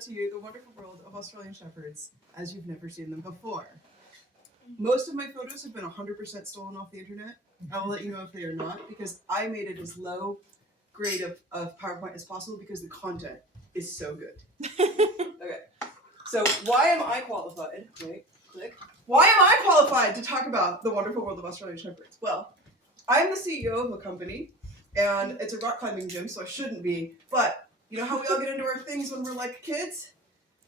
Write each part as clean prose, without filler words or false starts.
to you the wonderful world of Australian Shepherds as you've never seen them before. Most of my photos have been 100% stolen off the internet. I will let you know if they are not, because I made it as low grade of PowerPoint as possible because the content is so good. Okay, so why am I qualified? Wait, click. Why am I qualified to talk about the wonderful world of Australian Shepherds? Well, I'm the CEO of a company, and it's a rock climbing gym, so I shouldn't be, but you know how we all get into our things when we're like kids?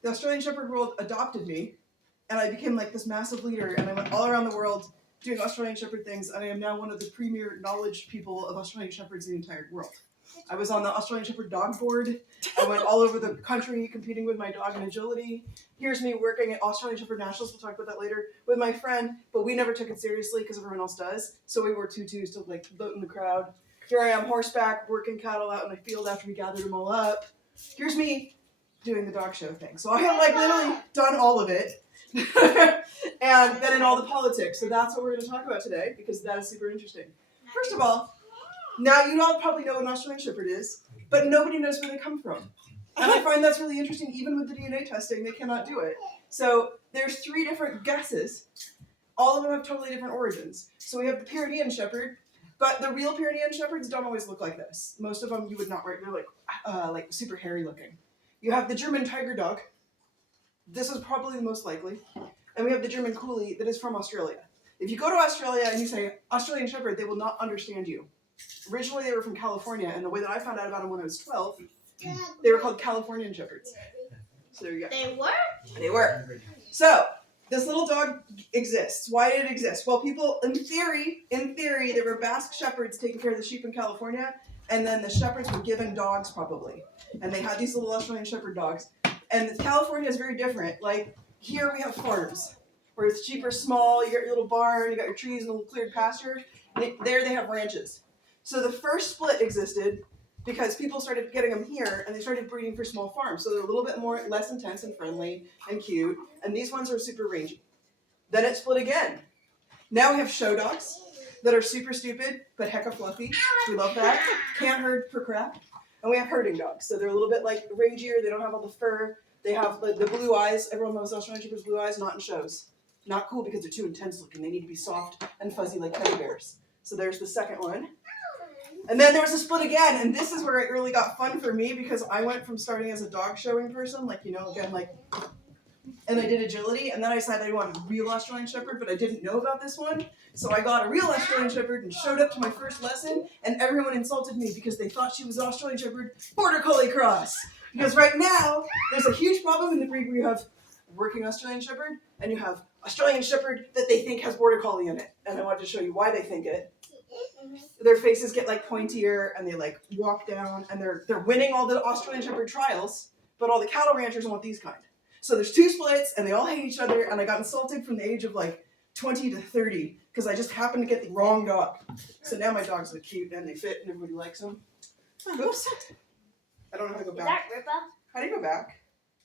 The Australian Shepherd world adopted me, and I became like this massive leader, and I went all around the world doing Australian Shepherd things, and I am now one of the premier knowledge people of Australian Shepherds in the entire world. I was on the Australian Shepherd dog board. I went all over the country competing with my dog in agility. Here's me working at Australian Shepherd Nationals, we'll talk about that later, with my friend, but we never took it seriously because everyone else does, so we wore tutus to like float in the crowd. Here I am horseback, working cattle out in my field after we gathered them all up. Here's me doing the dog show thing. So I have like literally done all of it. And then in all the politics. So that's what we're going to talk about today because that is super interesting. First of all, now you all probably know what an Australian Shepherd is, but nobody knows where they come from. And I find that's really interesting. Even with the DNA testing, they cannot do it. So there's 3 different guesses. All of them have totally different origins. So we have the Pyrenean Shepherd, but the real Pyrenean Shepherds don't always look like this. Most of them you would not, right? They're like super hairy looking. You have the German Tiger Dog. This is probably the most likely. And we have the German Coolie that is from Australia. If you go to Australia and you say Australian Shepherd, they will not understand you. Originally, they were from California, and the way that I found out about them when I was 12, they were called Californian Shepherds. So there you go. They were? They were. So, this little dog exists. Why did it exist? Well, people, in theory, there were Basque shepherds taking care of the sheep in California, and then the shepherds were given dogs, probably. And they had these little Australian Shepherd dogs. And California is very different. Like, here we have farms, where the sheep are small, you got your little barn, you got your trees and a little cleared pasture. And there they have ranches. So the first split existed because people started getting them here, and they started breeding for small farms. So they're a little bit less intense and friendly and cute, and these ones are super rangy. Then it split again. Now we have show dogs that are super stupid, but hecka fluffy. We love that. Can't herd for crap. And we have herding dogs. So they're a little bit like rangier. They don't have all the fur. They have the blue eyes. Everyone loves Australian Shepherds blue eyes, not in shows. Not cool because they're too intense looking. They need to be soft and fuzzy like teddy bears. So there's the second one. And then there was a split again, and this is where it really got fun for me because I went from starting as a dog showing person, like, you know, again, like, and I did agility, and then I decided I wanted a real Australian Shepherd, but I didn't know about this one. So I got a real Australian Shepherd and showed up to my first lesson, and everyone insulted me because they thought she was an Australian Shepherd Border Collie cross. Because right now, there's a huge problem in the breed where you have working Australian Shepherd, and you have Australian Shepherd that they think has Border Collie in it. And I wanted to show you why they think it. Their faces get like pointier, and they like walk down, and they're winning all the Australian Shepherd trials, but all the cattle ranchers want these kind. So there's 2 splits, and they all hate each other, and I got insulted from the age of like 20 to 30 because I just happened to get the wrong dog. So now my dogs look cute, and they fit, and everybody likes them. Oops. I don't know how to go back. Is that Rippa? How do you go back?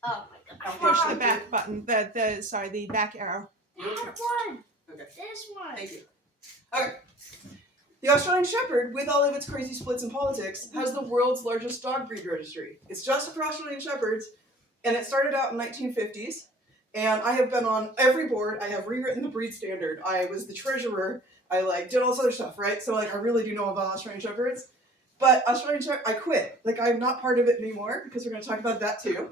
Oh my god. Push the back button, the back arrow. I have one. Okay. This one. Thank you. Okay. The Australian Shepherd, with all of its crazy splits in politics, has the world's largest dog breed registry. It's just for Australian Shepherds, and it started out in the 1950s, and I have been on every board. I have rewritten the breed standard. I was the treasurer. I did all this other stuff, right? So I really do know about Australian Shepherds. But Australian Shepherd, I quit. I'm not part of it anymore, because we're going to talk about that too.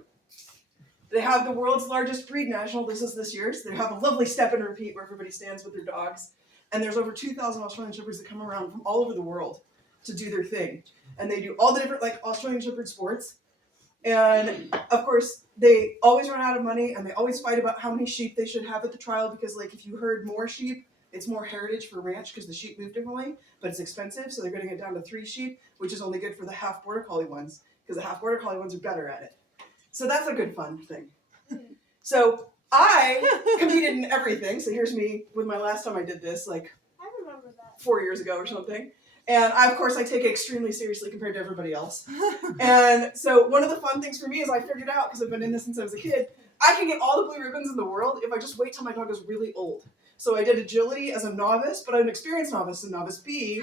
They have the world's largest breed national. This is this year's. They have a lovely step and repeat where everybody stands with their dogs. And there's over 2,000 Australian Shepherds that come around from all over the world to do their thing. And they do all the different Australian Shepherd sports. And of course, they always run out of money, and they always fight about how many sheep they should have at the trial, because if you herd more sheep, it's more heritage for ranch because the sheep move differently, but it's expensive, so they're getting it down to 3 sheep, which is only good for the half Border Collie ones, because the half Border Collie ones are better at it. So that's a good fun thing. So I competed in everything. So here's me with my last time I did this, I remember that. 4 years ago or something. And of course I take it extremely seriously compared to everybody else. And so one of the fun things for me is I figured out, because I've been in this since I was a kid, I can get all the blue ribbons in the world if I just wait till my dog is really old. So I did agility as a novice, but I'm an experienced novice in Novice B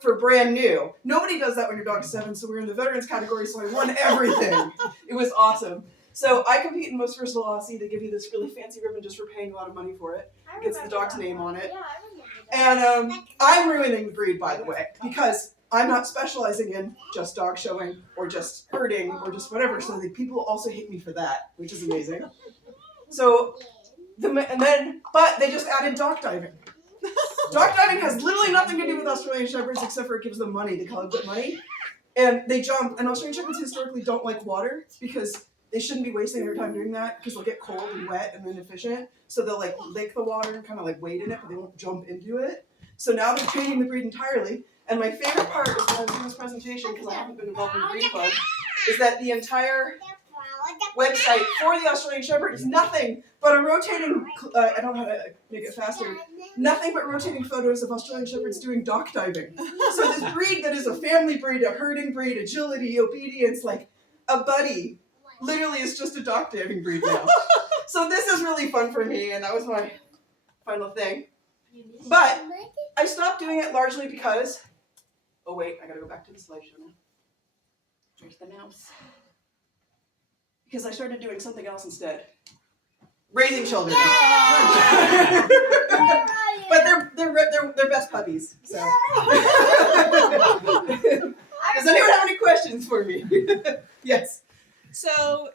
for brand new. Nobody does that when your dog's 7, so we're in the veterans category, so I won everything. It was awesome. So I compete in Most Versatile Aussie. They give you this really fancy ribbon just for paying a lot of money for it. I Gets the remember dog's that name one. on it. Yeah, I remember that. And I'm ruining the breed, by the way, because I'm not specializing in just dog showing or just herding or just whatever. So the people also hate me for that, which is amazing. So but they just added dock diving. Dock diving has literally nothing to do with Australian Shepherds except for it gives them money. They call it good money. And they jump, and Australian Shepherds historically don't like water because they shouldn't be wasting their time doing that because they'll get cold and wet and inefficient. So they'll like lick the water and kind of like wade in it, but they won't jump into it. So now they're changing the breed entirely. And my favorite part is when I was doing this presentation, because I haven't been involved in the breed club, is that the entire website for the Australian Shepherd is nothing but a rotating, I don't know how to make it faster, nothing but rotating photos of Australian Shepherds doing dock diving. So this breed that is a family breed, a herding breed, agility, obedience, like a buddy, literally is just a dock diving breed now. So this is really fun for me, and that was my final thing. But I stopped doing it largely because, oh wait, I gotta go back to the slideshow now. There's the mouse. Because I started doing something else instead. Raising children. But they're best puppies. So. Does anyone have any questions for me? Yes. So,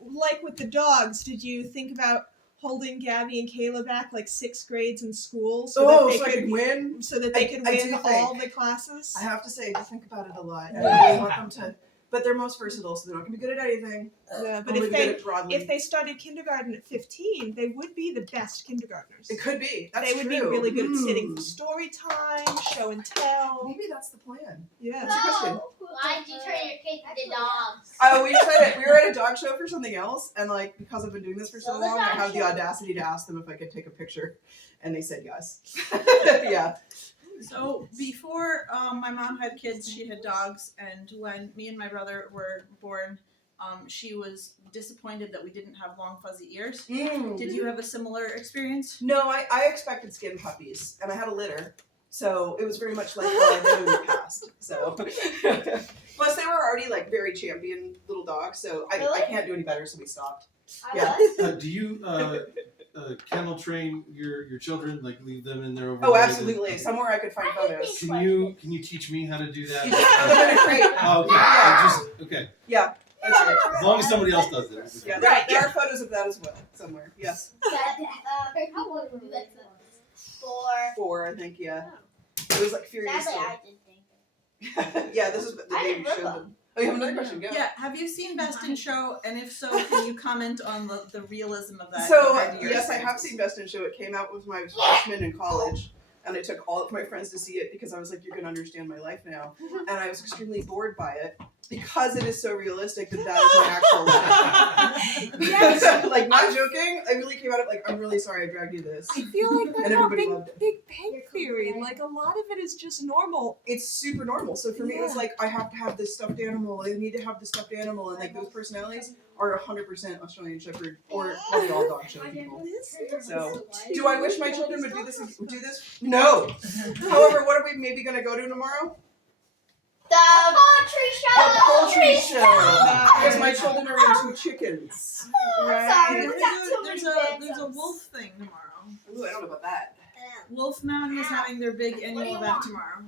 like with the dogs, did you think about holding Gabby and Kayla back like 6 grades in school So I could win? So that they could I win do all think. the classes? I have to say, I think about it a lot. I really want them to, but they're most versatile, so they're not going to be good at anything. Yeah, but Only good at broadly. if they started kindergarten at 15, they would be the best kindergartners. It could be. That's they would true. be really good at sitting for story time, show and tell. Maybe that's the plan. Yeah. That's a question. Why did you turn your kids into dogs? Oh, we were at a dog show for something else, and like because I've been doing this for so long, I have the audacity to ask them if I could take a picture, and they said yes. Yeah. So before my mom had kids, she had dogs, and when me and my brother were born, she was disappointed that we didn't have long fuzzy ears. Did you have a similar experience? No, I expected skin puppies, and I had a litter, so it was very much like how I've been in the past. So, plus they were already like very champion little dogs, so I can't do any better, so we stopped. Yeah. Do you kennel train your children? Like leave them in there overnight? Oh, absolutely. Somewhere I could find photos. Can you teach me how to do that? You just throw them in a crate. Oh, okay. Yeah. Okay. Yeah. That's right. As long as somebody else does it. Yeah, there are photos of that as well somewhere. Yes. How old were you guys? 4. 4, I think. Yeah. It was like Furious. Sadly, I didn't think. Yeah, this is the I day didn't you showed look them. Oh, you have another question? Go. Yeah. Have you seen Best in Show? And if so, can you comment on the realism of that? So compared to your yes, I have experiences? seen Best in Show. It came out with my freshman in college, and it took all of my friends to see it because I was like, "You're gonna understand my life now," and I was extremely bored by it because it is so realistic that is my actual life. Like not joking, I really came out of like, "I'm really sorry I dragged you this." I feel like And that's how everybody loved it. Big Bang Theory. Like a lot of it is just normal. It's super normal. So for me, it was Yeah. like I have to have this stuffed animal. I need to have this stuffed animal, and like those personalities are 100% Australian Shepherd or probably all dog show people. So, do I wish my children would do this? No. However, what are we maybe going to go to tomorrow? The poultry show. The poultry show. Because my children are into chickens. Sorry, we got too There's many a bits. wolf thing tomorrow. Ooh, I don't know about that. Wolf Mountain is having their big What do annual you event want? tomorrow.